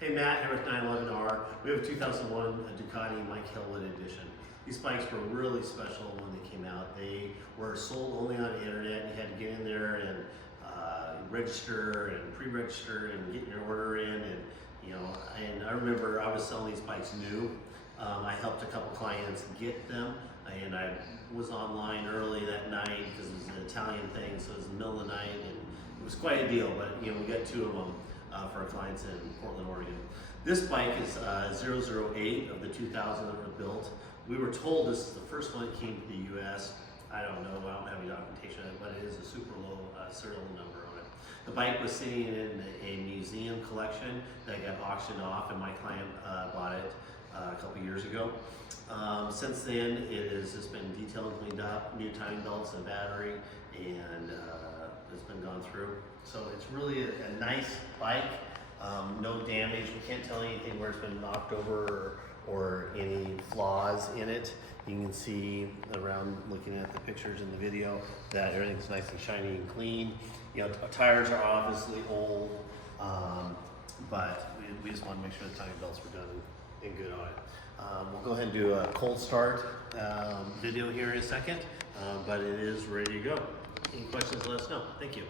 Hey Matt, here with 911R. We have a 2001 Ducati Mike Hillwood edition. These bikes were really special when they came out. They were sold only on the internet. You had to get in there and register and pre-register and get your order in. And I remember I was selling these bikes new. I helped a couple clients get them, and I was online early that night because it was an Italian thing, so it was the middle of the night, and it was quite a deal. But we got two of them for our clients in Portland, Oregon. This bike is 008 of the 2000 that were built. We were told this is the first one that came to the U.S. I don't know, I don't have any documentation on it, but it is a super low serial number on it. The bike was sitting in a museum collection that got auctioned off, and my client bought it a couple years ago. Since then, it's been detailed and cleaned up, new timing belts and battery, and it's been gone through. So it's really a nice bike, no damage. We can't tell anything where it's been knocked over or any flaws in it. You can see around looking at the pictures in the video that everything's nice and shiny and clean. Tires are obviously old, but we just want to make sure the timing belts were done and good on it. We'll go ahead and do a cold start video here in a second, but it is ready to go. Any questions, let us know. Thank you.